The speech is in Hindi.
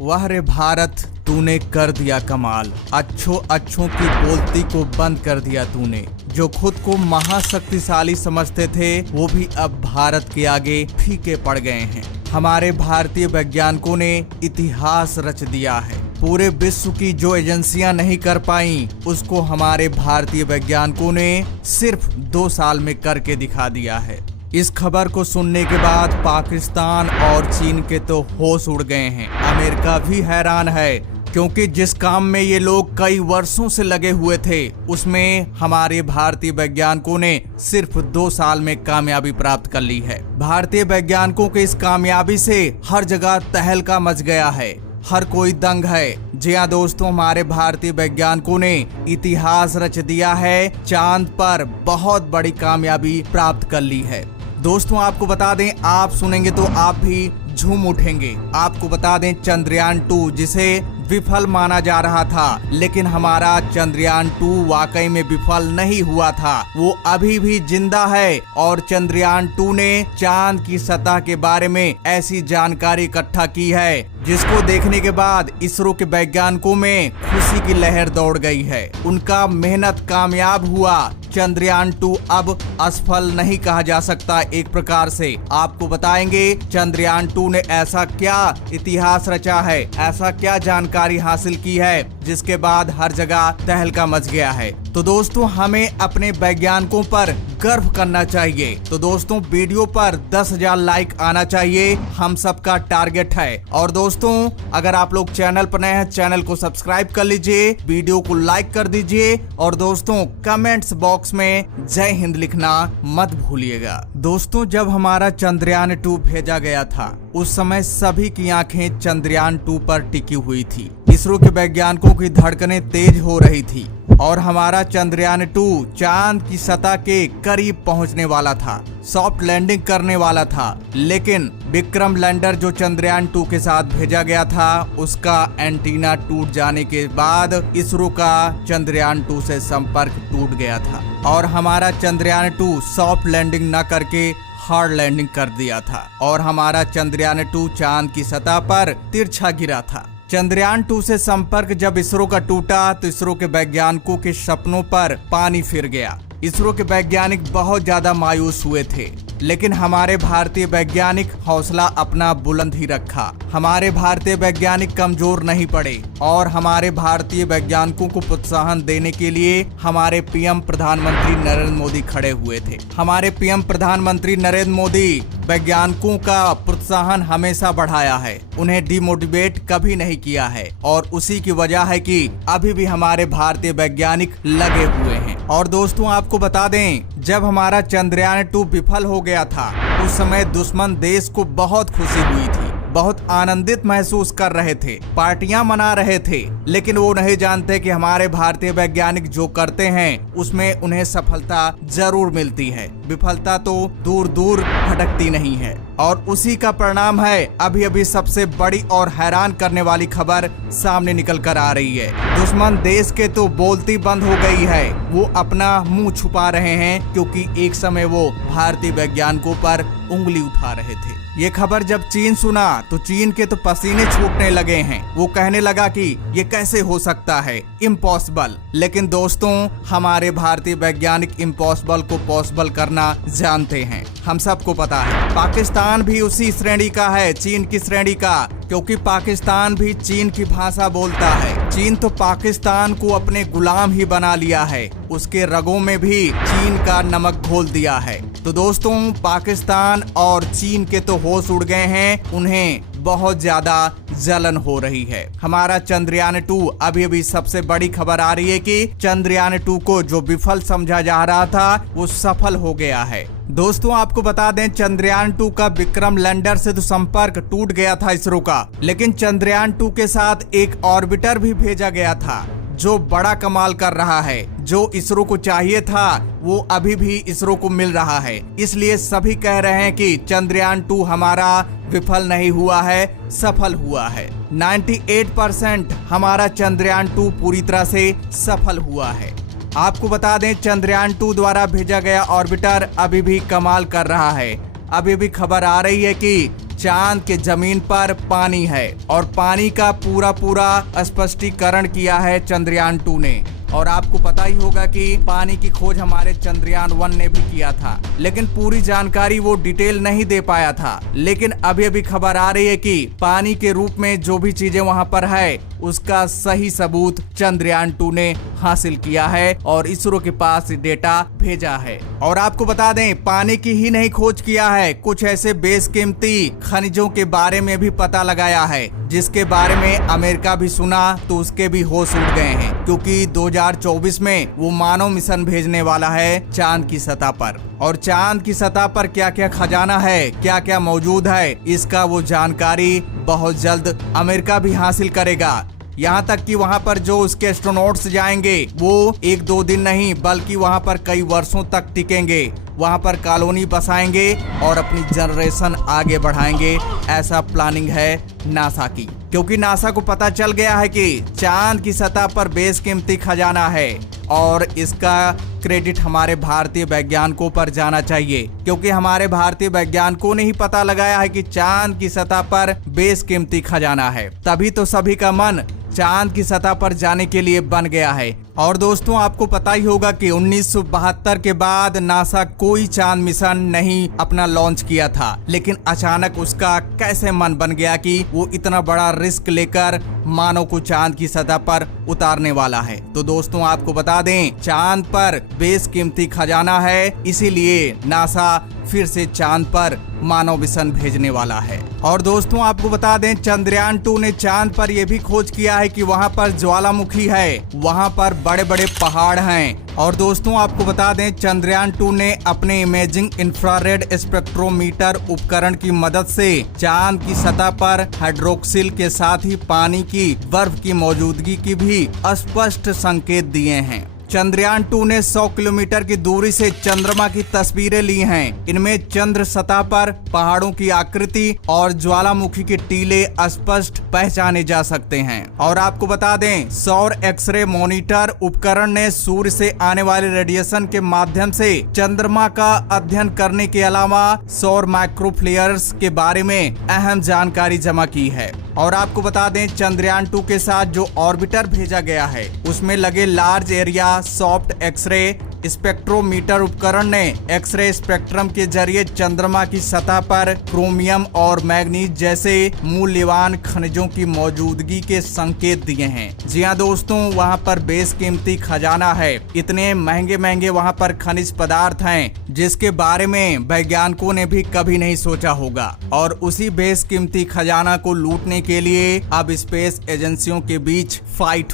वाह रे भारत, तूने कर दिया कमाल। अच्छों की बोलती को बंद कर दिया तूने। जो खुद को महाशक्तिशाली समझते थे वो भी अब भारत के आगे फीके पड़ गए हैं। हमारे भारतीय वैज्ञानिकों ने इतिहास रच दिया है। पूरे विश्व की जो एजेंसियां नहीं कर पाई उसको हमारे भारतीय वैज्ञानिकों ने सिर्फ 2 साल में करके दिखा दिया है। इस खबर को सुनने के बाद पाकिस्तान और चीन के तो होश उड़ गए हैं। अमेरिका भी हैरान है, क्योंकि जिस काम में ये लोग कई वर्षों से लगे हुए थे उसमें हमारे भारतीय वैज्ञानिकों ने सिर्फ 2 साल में कामयाबी प्राप्त कर ली है। भारतीय वैज्ञानिकों की इस कामयाबी से हर जगह तहलका मच गया है, हर कोई दंग है। जी हाँ दोस्तों, हमारे भारतीय वैज्ञानिकों ने इतिहास रच दिया है। चांद पर बहुत बड़ी कामयाबी प्राप्त कर ली है। दोस्तों आपको बता दें, आप सुनेंगे तो आप भी झूम उठेंगे। आपको बता दें, चंद्रयान 2 जिसे विफल माना जा रहा था, लेकिन हमारा चंद्रयान 2 वाकई में विफल नहीं हुआ था। वो अभी भी जिंदा है और चंद्रयान 2 ने चांद की सतह के बारे में ऐसी जानकारी इकट्ठा की है जिसको देखने के बाद इसरो के वैज्ञानिकों में खुशी की लहर दौड़ गई है। उनका मेहनत कामयाब हुआ। चंद्रयान 2 अब असफल नहीं कहा जा सकता। एक प्रकार से आपको बताएंगे चंद्रयान 2 ने ऐसा क्या इतिहास रचा है, ऐसा क्या जानकारी हासिल की है जिसके बाद हर जगह तहलका मच गया है। तो दोस्तों हमें अपने वैज्ञानिकों पर गर्व करना चाहिए। तो दोस्तों वीडियो पर 10,000 लाइक आना चाहिए, हम सबका टारगेट है। और दोस्तों अगर आप लोग चैनल पर नए हैं, चैनल को सब्सक्राइब कर लीजिए, वीडियो को लाइक कर दीजिए और दोस्तों कमेंट्स बॉक्स में जय हिंद लिखना मत भूलिएगा। दोस्तों जब हमारा चंद्रयान 2 भेजा गया था उस समय सभी की आंखें चंद्रयान 2 पर टिकी हुई थी। इसरो के वैज्ञानिकों की धड़कनें तेज हो रही थी और हमारा चंद्रयान 2 चांद की सतह के करीब पहुंचने वाला था, सॉफ्ट लैंडिंग करने वाला था। लेकिन विक्रम लैंडर जो चंद्रयान 2 के साथ भेजा गया था उसका एंटीना टूट जाने के बाद इसरो का चंद्रयान 2 से संपर्क टूट गया था और हमारा चंद्रयान 2 सॉफ्ट लैंडिंग न करके हार्ड लैंडिंग कर दिया था और हमारा चंद्रयान 2 चांद की सतह पर तिरछा गिरा था। चंद्रयान 2 से संपर्क जब इसरो का टूटा तो इसरो के वैज्ञानिकों के सपनों पर पानी फिर गया। इसरो के वैज्ञानिक बहुत ज्यादा मायूस हुए थे, लेकिन हमारे भारतीय वैज्ञानिक हौसला अपना बुलंद ही रखा। हमारे भारतीय वैज्ञानिक कमजोर नहीं पड़े और हमारे भारतीय वैज्ञानिकों को प्रोत्साहन देने के लिए हमारे पीएम प्रधानमंत्री नरेंद्र मोदी खड़े हुए थे। हमारे पीएम प्रधानमंत्री नरेंद्र मोदी वैज्ञानिकों का प्रोत्साहन हमेशा बढ़ाया है, उन्हें डिमोटिवेट कभी नहीं किया है और उसी की वजह है कि अभी भी हमारे भारतीय वैज्ञानिक लगे हुए हैं। और दोस्तों आपको बता दें, जब हमारा चंद्रयान 2 विफल हो गया था उस समय दुश्मन देश को बहुत खुशी हुई थी, बहुत आनंदित महसूस कर रहे थे, पार्टियां मना रहे थे। लेकिन वो नहीं जानते कि हमारे भारतीय वैज्ञानिक जो करते हैं उसमें उन्हें सफलता जरूर मिलती है, विफलता तो दूर दूर भटकती नहीं है। और उसी का परिणाम है अभी अभी सबसे बड़ी और हैरान करने वाली खबर सामने निकल कर आ रही है। दुश्मन देश के तो बोलती बंद हो गई है, वो अपना मुंह छुपा रहे हैं क्योंकि एक समय वो भारतीय वैज्ञानिकों पर उंगली उठा रहे थे। ये खबर जब चीन सुना तो चीन के तो पसीने छूटने लगे हैं। वो कहने लगा कि ये कैसे हो सकता है, इम्पॉसिबल। लेकिन दोस्तों हमारे भारतीय वैज्ञानिक इम्पॉसिबल को पॉसिबल करना जानते हैं, हम सबको पता है। पाकिस्तान भी उसी श्रेणी का है, चीन की श्रेणी का, क्योंकि पाकिस्तान भी चीन की भाषा बोलता है। चीन तो पाकिस्तान को अपने गुलाम ही बना लिया है, उसके रगों में भी चीन का नमक घोल दिया है। तो दोस्तों पाकिस्तान और चीन के तो होश उड़ गए हैं, उन्हें बहुत ज्यादा जलन हो रही है। हमारा चंद्रयान 2 अभी अभी सबसे बड़ी खबर आ रही है कि चंद्रयान 2 को जो विफल समझा जा रहा था वो सफल हो गया है। दोस्तों आपको बता दें, चंद्रयान 2 का विक्रम लैंडर से तो संपर्क टूट गया था इसरो का, लेकिन चंद्रयान 2 के साथ एक ऑर्बिटर भी भेजा गया था जो बड़ा कमाल कर रहा है। जो इसरो को चाहिए था वो अभी भी इसरो को मिल रहा है। इसलिए सभी कह रहे हैं कि चंद्रयान 2 हमारा विफल नहीं हुआ है, सफल हुआ है। 98% हमारा चंद्रयान 2 पूरी तरह से सफल हुआ है। आपको बता दें, चंद्रयान 2 द्वारा भेजा गया ऑर्बिटर अभी भी कमाल कर रहा है। अभी भी खबर आ रही है कि चांद के जमीन पर पानी है और पानी का पूरा स्पष्टीकरण किया है चंद्रयान 2 ने। और आपको पता ही होगा कि पानी की खोज हमारे चंद्रयान 1 ने भी किया था, लेकिन पूरी जानकारी वो डिटेल नहीं दे पाया था। लेकिन अभी खबर आ रही है कि पानी के रूप में जो भी चीजें वहां पर है उसका सही सबूत चंद्रयान 2 ने हासिल किया है और इसरो के पास डेटा भेजा है। और आपको बता दें, पानी की ही नहीं खोज किया है, कुछ ऐसे बेशकीमती खनिजों के बारे में भी पता लगाया है जिसके बारे में अमेरिका भी सुना तो उसके भी होश उड़ गए हैं, क्योंकि 2024 में वो मानव मिशन भेजने वाला है चांद की सतह पर। और चांद की सतह पर क्या क्या खजाना है, क्या क्या मौजूद है, इसका वो जानकारी बहुत जल्द अमेरिका भी हासिल करेगा। यहाँ तक कि वहाँ पर जो उसके एस्ट्रोनॉट्स जाएंगे वो 1-2 दिन नहीं बल्कि वहाँ पर कई वर्षों तक टिकेंगे, वहाँ पर कॉलोनी बसाएंगे और अपनी जनरेशन आगे बढ़ाएंगे। ऐसा प्लानिंग है नासा की, क्योंकि नासा को पता चल गया है कि चांद की सतह पर बेशकीमती खजाना है और इसका क्रेडिट हमारे भारतीय वैज्ञानिकों पर जाना चाहिए, क्योंकि हमारे भारतीय वैज्ञानिकों ने ही पता लगाया है कि चांद की सतह पर बेशकीमती खजाना है। तभी तो सभी का मन चांद की सतह पर जाने के लिए बन गया है। और दोस्तों, आपको पता ही होगा कि 1972 के बाद नासा कोई चांद मिशन नहीं अपना लॉन्च किया था, लेकिन अचानक उसका कैसे मन बन गया कि वो इतना बड़ा रिस्क लेकर मानव को चांद की सतह पर उतारने वाला है। तो दोस्तों, आपको बता दें, चांद पर बेशकीमती खजाना है, इसीलिए नासा फिर से चांद पर मानव मिशन भेजने वाला है। और दोस्तों, आपको बता दें, चंद्रयान 2 ने चांद पर यह भी खोज किया है कि वहां पर ज्वालामुखी है, वहां पर बड़े बड़े पहाड़ हैं। और दोस्तों, आपको बता दें, चंद्रयान 2 ने अपने इमेजिंग इंफ्रारेड स्पेक्ट्रोमीटर उपकरण की मदद से चांद की सतह पर हाइड्रोक्सिल के साथ ही पानी की बर्फ की मौजूदगी की भी स्पष्ट संकेत दिए हैं। चंद्रयान 2 ने 100 किलोमीटर की दूरी से चंद्रमा की तस्वीरें ली हैं। इनमें चंद्र सतह पर पहाड़ों की आकृति और ज्वालामुखी के टीले स्पष्ट पहचाने जा सकते हैं। और आपको बता दें, सौर एक्सरे मॉनिटर उपकरण ने सूर्य से आने वाले रेडिएशन के माध्यम से चंद्रमा का अध्ययन करने के अलावा सौर माइक्रोफ्लेयर्स के बारे में अहम जानकारी जमा की है। और आपको बता दें, चंद्रयान 2 के साथ जो ऑर्बिटर भेजा गया है उसमें लगे large area soft x-ray spectrometer उपकरण ने एक्सरे स्पेक्ट्रम के जरिए चंद्रमा की सतह पर क्रोमियम और मैग्नीज जैसे मूल्यवान खनिजों की मौजूदगी के संकेत दिए हैं। जी हाँ दोस्तों, वहाँ पर बेशकीमती खजाना है, इतने महंगे महंगे वहाँ पर खनिज पदार्थ हैं जिसके बारे में वैज्ञानिकों ने भी कभी नहीं सोचा होगा। और उसी बेशकीमती खजाना को लूटने के लिए अब स्पेस एजेंसियों के बीच फाइट